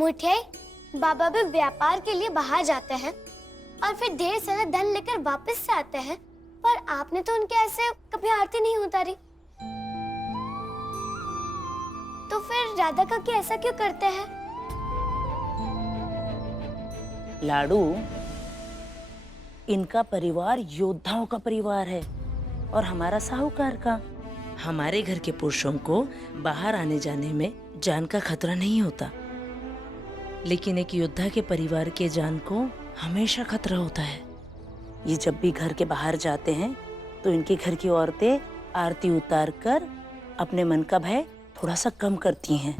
मुठियाई, बाबा भी व्यापार के लिए बाहर जाते हैं और फिर ढेर सारा धन लेकर वापस से आते हैं, पर आपने तो उनके ऐसे कभी आरती नहीं उतारी। तो फिर राधा काकी ऐसा क्यों करते हैं? लाडू, इनका परिवार योद्धाओं का परिवार है और हमारा साहूकार का। हमारे घर के पुरुषों को बाहर आने जाने में जान का खतरा नहीं होता, लेकिन एक योद्धा के परिवार के जान को हमेशा खतरा होता है। ये जब भी घर के बाहर जाते हैं तो इनके घर की औरतें आरती उतार कर अपने मन का भय थोड़ा सा कम करती हैं,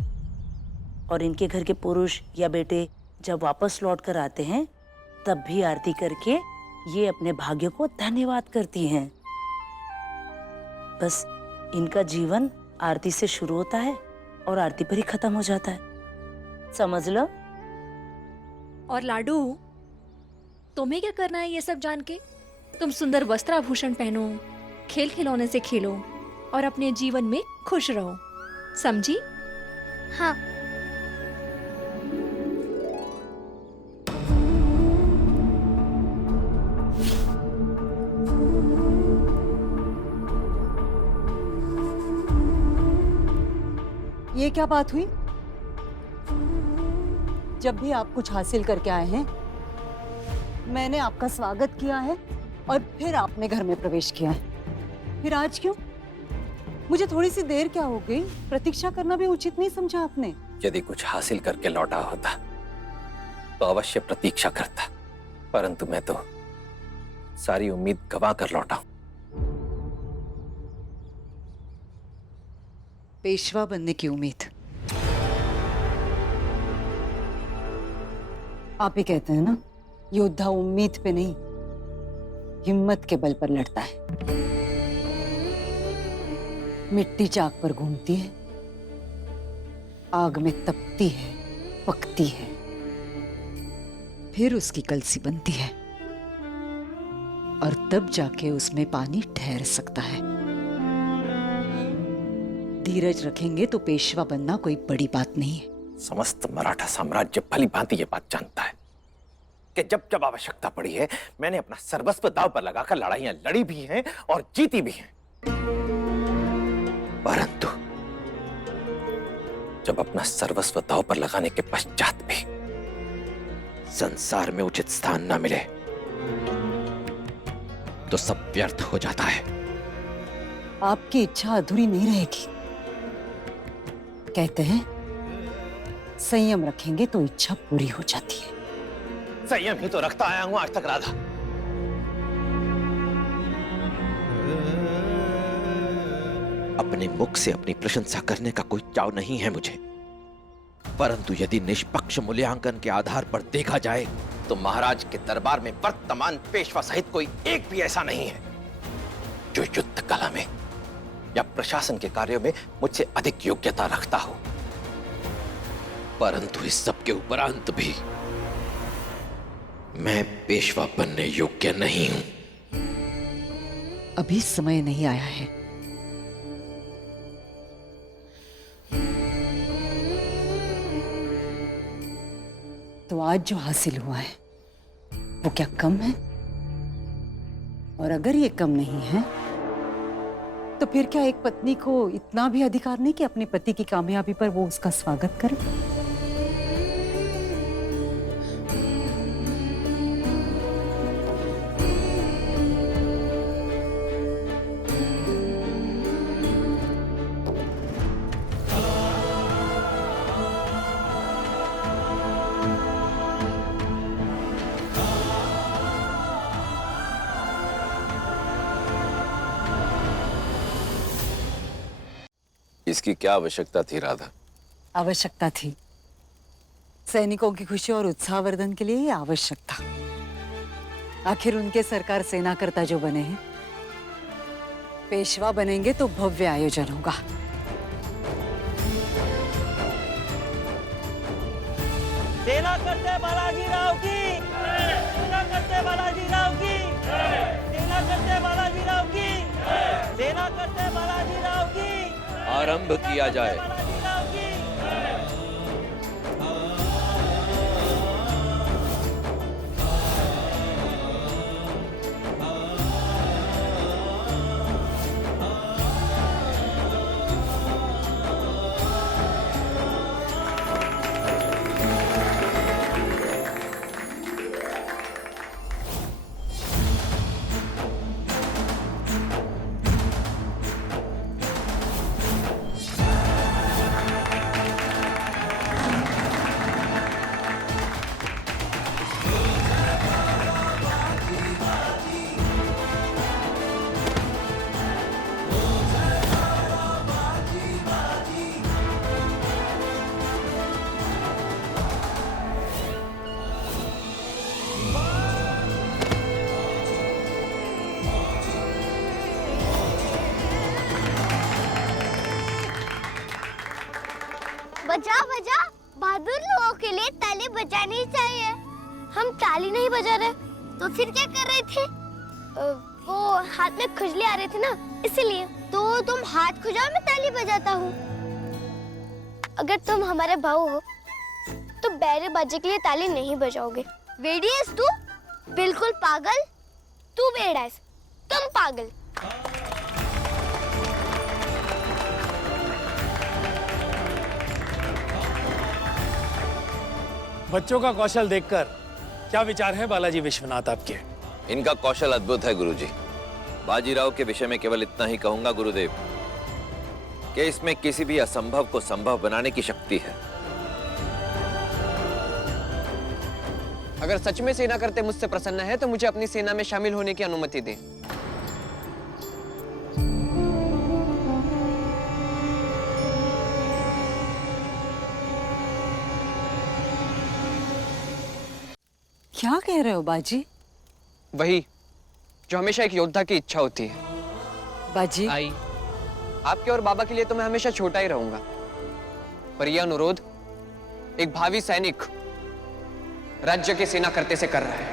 और इनके घर के पुरुष या बेटे जब वापस लौट कर आते हैं तब भी आरती करके ये अपने भाग्य को धन्यवाद करती हैं। बस इनका जीवन आरती से शुरू होता है और आरती पर ही खत्म हो जाता है, समझ लो। और लाडू, तुम्हें क्या करना है ये सब जान के? तुम सुंदर वस्त्र आभूषण पहनो, खेल खिलौने से खेलो और अपने जीवन में खुश रहो, समझी? हाँ। ये क्या बात हुई? जब भी आप कुछ हासिल करके आए हैं, मैंने आपका स्वागत किया है और फिर आपने घर में प्रवेश किया है। फिर आज क्यों? मुझे थोड़ी सी देर क्या हो गई? प्रतीक्षा करना भी उचित नहीं समझा आपने? यदि कुछ हासिल करके लौटा होता तो अवश्य प्रतीक्षा करता, परंतु मैं तो सारी उम्मीद गंवा कर लौटा हूं। पेशवा बनने की उम्मीद? आप ही कहते हैं ना, योद्धा उम्मीद पे नहीं हिम्मत के बल पर लड़ता है। मिट्टी चाक पर घूमती है, आग में तपती है, पकती है, फिर उसकी कलसी बनती है और तब जाके उसमें पानी ठहर सकता है। धीरज रखेंगे तो पेशवा बनना कोई बड़ी बात नहीं है। समस्त मराठा साम्राज्य भली भांति ये बात जानता है कि जब जब आवश्यकता पड़ी है मैंने अपना सर्वस्व दांव पर लगाकर लड़ाइयां लड़ी भी हैं और जीती भी हैं। परंतु जब अपना सर्वस्व दांव पर लगाने के पश्चात भी संसार में उचित स्थान न मिले तो सब व्यर्थ हो जाता है। आपकी इच्छा अधूरी नहीं रहेगी। कहते हैं संयम रखेंगे तो इच्छा पूरी हो जाती है। संयम ही तो रखता आया हूं आज तक राधा। अपने मुख से अपनी प्रशंसा करने का कोई चाव नहीं है मुझे, परंतु यदि निष्पक्ष मूल्यांकन के आधार पर देखा जाए तो महाराज के दरबार में वर्तमान पेशवा सहित कोई एक भी ऐसा नहीं है जो युद्ध कला में या प्रशासन के कार्यों में मुझसे अधिक योग्यता रखता हो। परंतु इस सब के उपरांत भी मैं पेशवा बनने योग्य नहीं हूं। अभी समय नहीं आया है। तो आज जो हासिल हुआ है वो क्या कम है? और अगर ये कम नहीं है तो फिर क्या एक पत्नी को इतना भी अधिकार नहीं कि अपने पति की कामयाबी पर वो उसका स्वागत करे? इसकी क्या आवश्यकता थी राधा? आवश्यकता थी। सैनिकों की खुशी और उत्साहवर्धन के लिए ये आवश्यक था। आखिर उनके सरकार सेना करता जो बने हैं, पेशवा बनेंगे तो भव्य आयोजन होगा। सेना करते बालाजी राव की, सेना करते बालाजी राव की, सेना करते बालाजी राव की, सेना करते बालाजी राव की। आरंभ किया जाए। बहादुर लोगों के लिए ताली बजानी चाहिए। हम ताली नहीं बजा रहे, तो फिर क्या कर रहे थे? वो हाथ में खुजली आ रही थी ना, इसीलिए। तो तुम हाथ खुजाओ, मैं ताली बजाता हूँ। अगर तुम हमारे भाऊ हो तो बैरे बाजे के लिए ताली नहीं बजाओगे। वेडियस तू बिल्कुल पागल, तू बेड़ा है, तुम पागल। बच्चों का कौशल देखकर क्या विचार है बालाजी विश्वनाथ आपके? इनका कौशल अद्भुत है गुरुजी। बाजीराव के विषय में केवल इतना ही कहूंगा गुरुदेव कि इसमें किसी भी असंभव को संभव बनाने की शक्ति है। अगर सच में सेना करते मुझसे प्रसन्न है तो मुझे अपनी सेना में शामिल होने की अनुमति दे। क्या कह रहे हो बाजी? वही जो हमेशा एक योद्धा की इच्छा होती है। बाजी, आई, आपके और बाबा के लिए तो मैं हमेशा छोटा ही रहूंगा, पर यह अनुरोध एक भावी सैनिक राज्य की सेना करते से कर रहा है।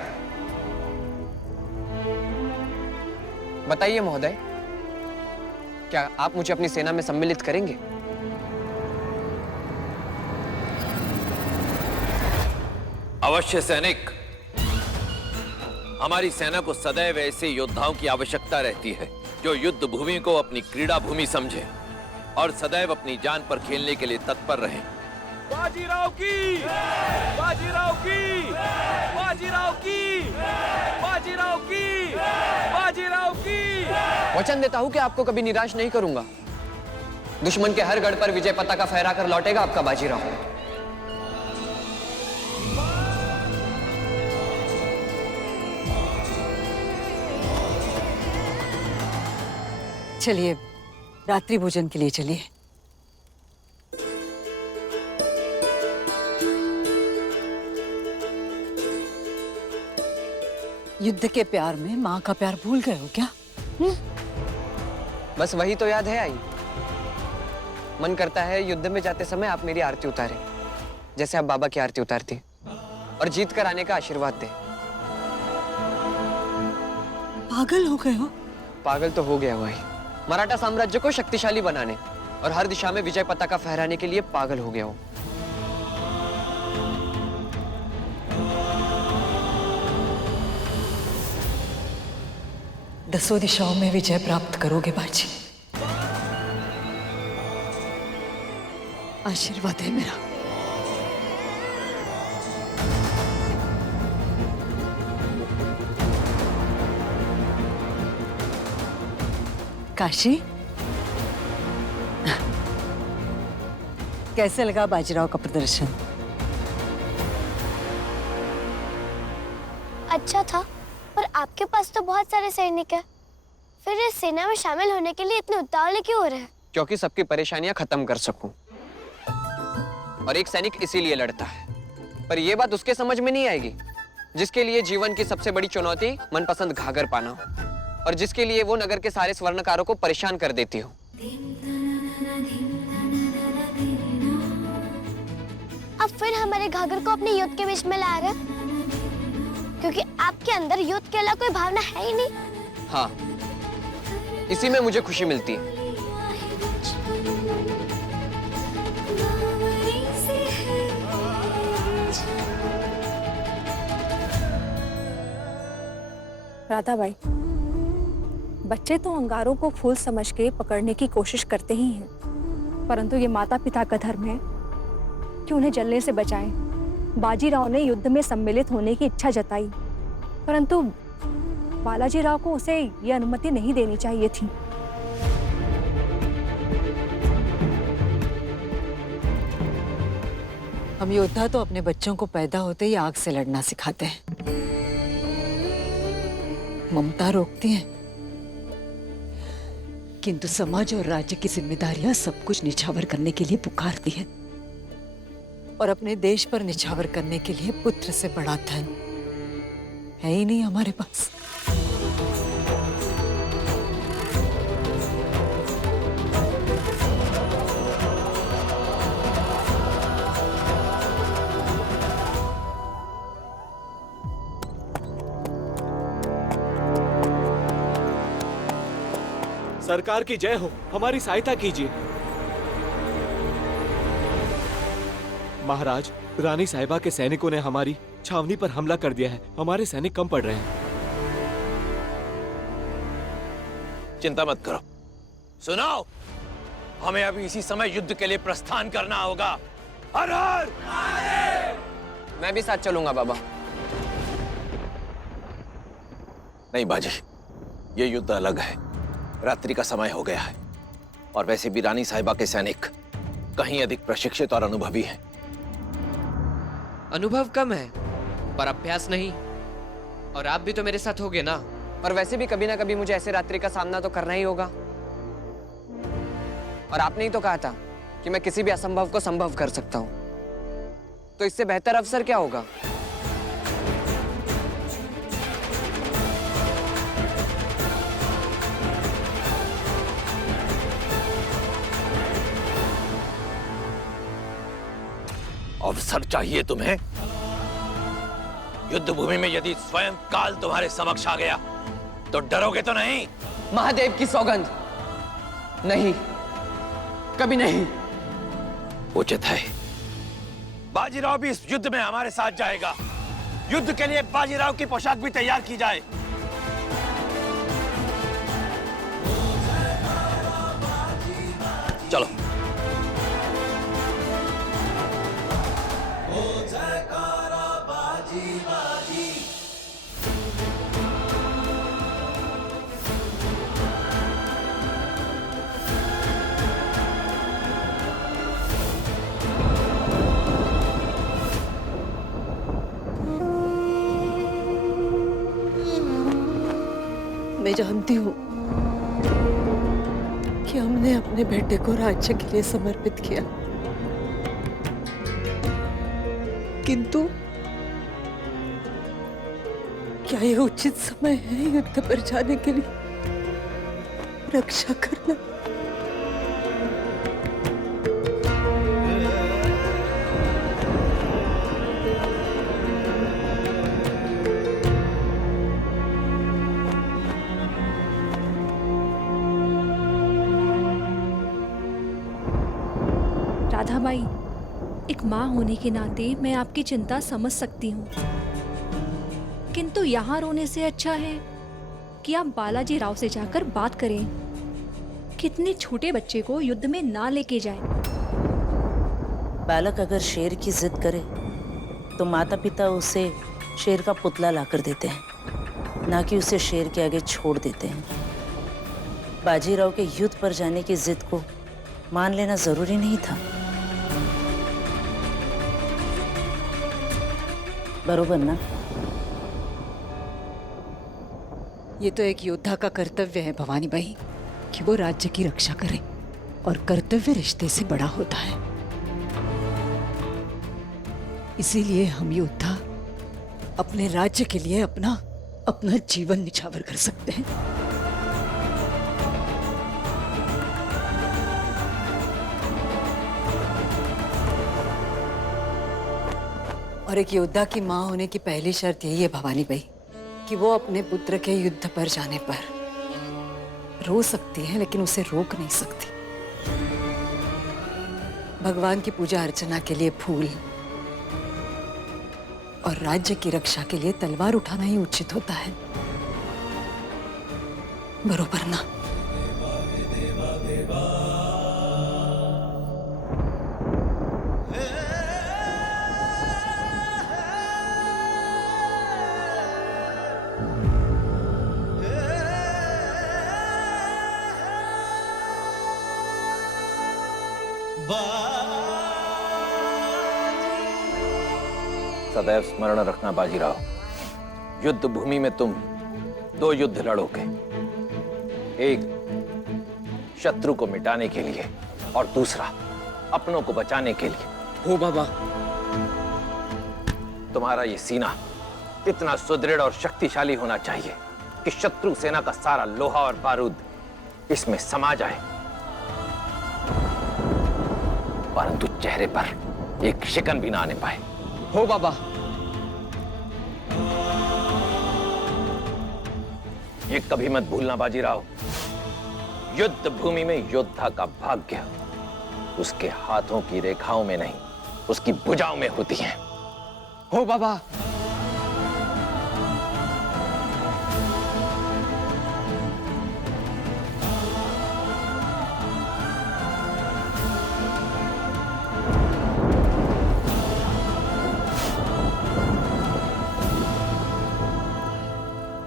बताइए महोदय, क्या आप मुझे अपनी सेना में सम्मिलित करेंगे? अवश्य सैनिक। हमारी सेना को सदैव ऐसे योद्धाओं की आवश्यकता रहती है जो युद्ध भूमि को अपनी क्रीड़ा भूमि समझे और सदैव अपनी जान पर खेलने के लिए तत्पर रहें। बाजीराव की! बाजीराव की! बाजीराव की! बाजीराव की! बाजीराव की! वचन देता हूं कि आपको कभी निराश नहीं करूंगा। दुश्मन के हर गढ़ पर विजय पताका फहरा कर लौटेगा आपका बाजीराव। चलिए रात्रि भोजन के लिए चलिए। युद्ध के प्यार में माँ का प्यार भूल गए हो क्या? बस वही तो याद है आई। मन करता है युद्ध में जाते समय आप मेरी आरती उतारें, जैसे आप बाबा की आरती उतारती, और जीत कर आने का आशीर्वाद दें। पागल हो गए हो? पागल तो हो गया हुआ ही। मराठा साम्राज्य को शक्तिशाली बनाने और हर दिशा में विजय पताका फहराने के लिए पागल हो गया हूं। दसों दिशाओं में विजय प्राप्त करोगे बाजी। आशीर्वाद है मेरा। काशी, कैसे लगा बाजीराव का प्रदर्शन? अच्छा था, पर आपके पास तो बहुत सारे सैनिक हैं। फिर इस सेना में शामिल होने के लिए इतने उतावले क्यों हो रहे हैं? क्योंकि सबकी परेशानियां खत्म कर सकूं। और एक सैनिक इसीलिए लड़ता है। पर यह बात उसके समझ में नहीं आएगी जिसके लिए जीवन की सबसे बड़ी चुनौती मनपसंद घाघर पाना हो, और जिसके लिए वो नगर के सारे स्वर्णकारों को परेशान कर देती हो। अब फिर हमारे घाघर को अपने युद्ध के बीच में ला रहे हैं, क्योंकि आपके अंदर युद्ध के अलावा कोई भावना है ही नहीं। हाँ, इसी में मुझे खुशी मिलती है। राधाबाई, बच्चे तो अंगारों को फूल समझ के पकड़ने की कोशिश करते ही हैं, परंतु ये माता पिता का धर्म है कि उन्हें जलने से बचाएं। बाजीराव ने युद्ध में सम्मिलित होने की इच्छा जताई, परंतु बालाजी राव को उसे ये अनुमति नहीं देनी चाहिए थी। हम योद्धा तो अपने बच्चों को पैदा होते ही आग से लड़ना सिखाते हैं, ममता रोकती हैं, किंतु समाज और राज्य की जिम्मेदारियां सब कुछ निछावर करने के लिए पुकारती है, और अपने देश पर निछावर करने के लिए पुत्र से बड़ा धन है ही नहीं हमारे पास। सरकार की जय हो, हमारी सहायता कीजिए। महाराज, रानी साहिबा के सैनिकों ने हमारी छावनी पर हमला कर दिया है। हमारे सैनिक कम पड़ रहे हैं। चिंता मत करो। सुनाओ, हमें अभी इसी समय युद्ध के लिए प्रस्थान करना होगा। हर हर मैं भी साथ चलूंगा बाबा। नहीं बाजी, ये युद्ध अलग है। रात्रि का समय हो गया है और वैसे भी रानी साहिबा के सैनिक कहीं अधिक प्रशिक्षित और अनुभवी हैं। अनुभव कम है पर अभ्यास नहीं। और आप भी तो मेरे साथ होगे ना। और वैसे भी कभी ना कभी मुझे ऐसे रात्रि का सामना तो करना ही होगा। और आपने ही तो कहा था कि मैं किसी भी असंभव को संभव कर सकता हूं। तो इससे बेहतर अवसर क्या होगा? अवसर चाहिए तुम्हें? युद्ध भूमि में यदि स्वयं काल तुम्हारे समक्ष आ गया तो डरोगे तो नहीं? महादेव की सौगंध, नहीं, कभी नहीं। उचित है। बाजीराव भी इस युद्ध में हमारे साथ जाएगा। युद्ध के लिए बाजीराव की पोशाक भी तैयार की जाए। चलो। मैं जानती हूँ कि हमने अपने बेटे को राज्य के लिए समर्पित किया, किंतु क्या यह उचित समय है युद्ध पर जाने के लिए? रक्षा करना राधाबाई, एक माँ होने के नाते मैं आपकी चिंता समझ सकती हूँ, किंतु यहाँ रोने से अच्छा है कि आप बालाजी राव से जाकर बात करें कि इतने छोटे बच्चे को युद्ध में ना लेके जाए। बालक अगर शेर की जिद करे तो माता पिता उसे शेर का पुतला लाकर देते हैं, ना कि उसे शेर के आगे छोड़ देते हैं। बाजीराव के युद्ध पर जाने की जिद को मान लेना जरूरी नहीं था, बरोबर ना? ये तो एक योद्धा का कर्तव्य है भवानी बाई कि वो राज्य की रक्षा करे, और कर्तव्य रिश्ते से बड़ा होता है। इसीलिए हम योद्धा अपने राज्य के लिए अपना जीवन निछावर कर सकते हैं। और एक योद्धा की माँ होने की पहली शर्त यही है भवानी बाई कि वो अपने पुत्र के युद्ध पर जाने पर रो सकती है, लेकिन उसे रोक नहीं सकती। भगवान की पूजा अर्चना के लिए फूल और राज्य की रक्षा के लिए तलवार उठाना ही उचित होता है, बरोबर ना? सदैव स्मरण रखना बाजीराव, युद्ध भूमि में तुम दो युद्ध लड़ोगे, एक शत्रु को मिटाने के लिए और दूसरा अपनों को बचाने के लिए। हो बाबा। तुम्हारा ये सीना इतना सुदृढ़ और शक्तिशाली होना चाहिए कि शत्रु सेना का सारा लोहा और बारूद इसमें समा जाए, परंतु चेहरे पर एक शिकन भी ना आने पाए। हो बाबा। ये कभी मत भूलना बाजीराव, युद्ध भूमि में योद्धा का भाग्य उसके हाथों की रेखाओं में नहीं, उसकी भुजाओं में होती है। हो बाबा।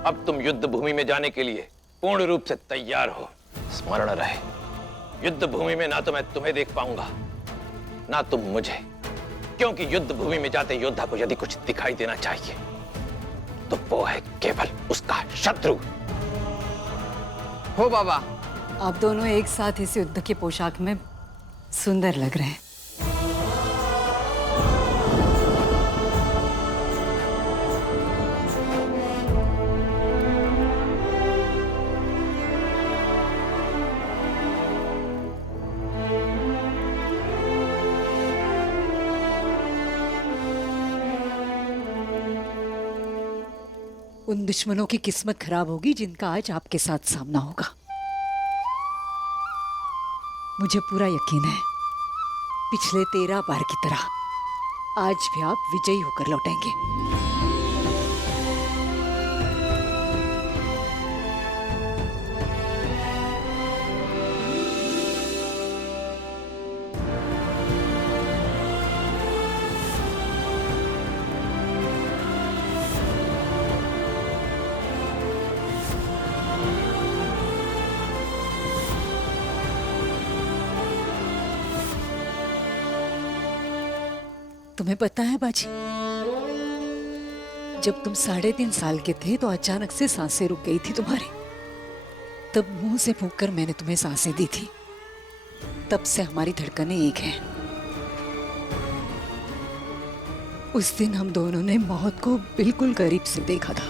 अब तुम युद्ध भूमि में जाने के लिए पूर्ण रूप से तैयार हो। स्मरण रहे, युद्ध भूमि में ना तो मैं तुम्हें देख पाऊंगा, ना तुम मुझे, क्योंकि युद्ध भूमि में जाते योद्धा को यदि कुछ दिखाई देना चाहिए तो वो है केवल उसका शत्रु। हो बाबा। आप दोनों एक साथ इस युद्ध की पोशाक में सुंदर लग रहे हैं। उन दुश्मनों की किस्मत खराब होगी जिनका आज आपके साथ सामना होगा। मुझे पूरा यकीन है पिछले 13 बार की तरह आज भी आप विजयी होकर लौटेंगे। तुम्हें पता है बाजी, जब तुम 3.5 साल के थे तो अचानक से सांसें रुक गई थी तुम्हारी। तब मुंह से फूंक कर मैंने तुम्हें सांसें दी थी। तब से हमारी धड़कनें एक हैं। उस दिन हम दोनों ने मौत को बिल्कुल करीब से देखा था।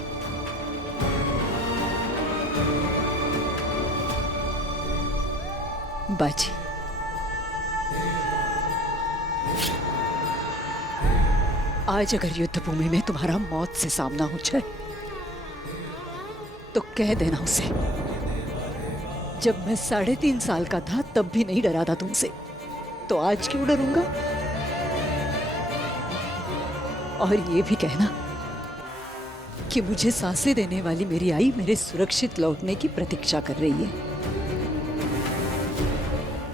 बाजी, आज अगर युद्ध भूमि में तुम्हारा मौत से सामना हो जाए तो कह देना उसे, जब मैं 3.5 साल का था तब भी नहीं डरा था तुमसे, तो आज क्यों डरूंगा? और ये भी कहना कि मुझे सांसें देने वाली मेरी आई मेरे सुरक्षित लौटने की प्रतीक्षा कर रही है,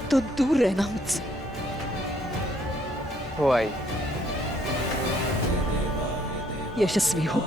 तो दूर रहना मुझसे। हो आई। यशस्वी हो।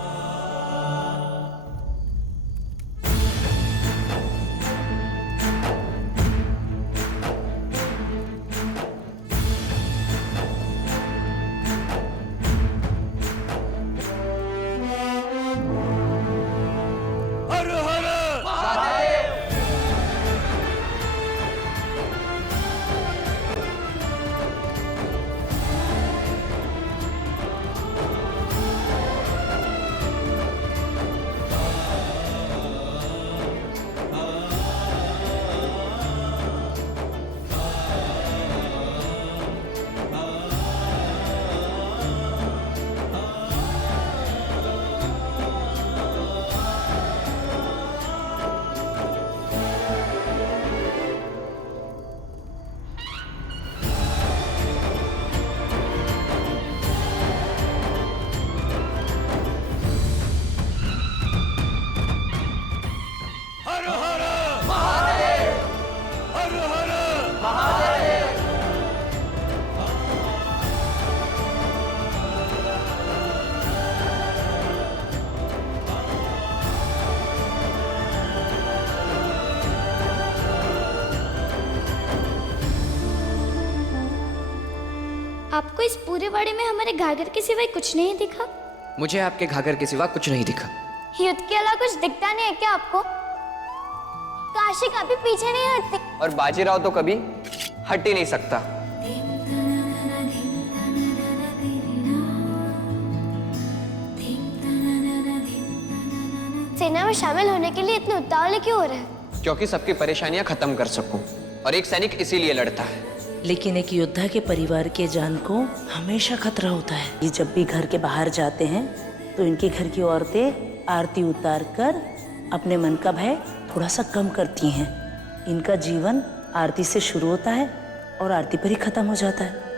आपको इस पूरे बाड़े में हमारे घाघर के सिवाय कुछ नहीं दिखा? मुझे आपके घाघर के सिवा कुछ नहीं दिखा। युद्ध के अलावा कुछ दिखता नहीं है क्या आपको? काशी कभी पीछे नहीं हटती। और बाजीराव तो कभी हट ही नहीं सकता। सेना में शामिल होने के लिए इतने उतावले क्यों हो रहे हैं? क्योंकि सबकी परेशानियां खत्म कर सकूं, और एक सैनिक इसीलिए लड़ता है। लेकिन एक योद्धा के परिवार के जान को हमेशा खतरा होता है। ये जब भी घर के बाहर जाते हैं तो इनके घर की औरतें आरती उतार कर अपने मन का भय थोड़ा सा कम करती हैं। इनका जीवन आरती से शुरू होता है और आरती पर ही खत्म हो जाता है।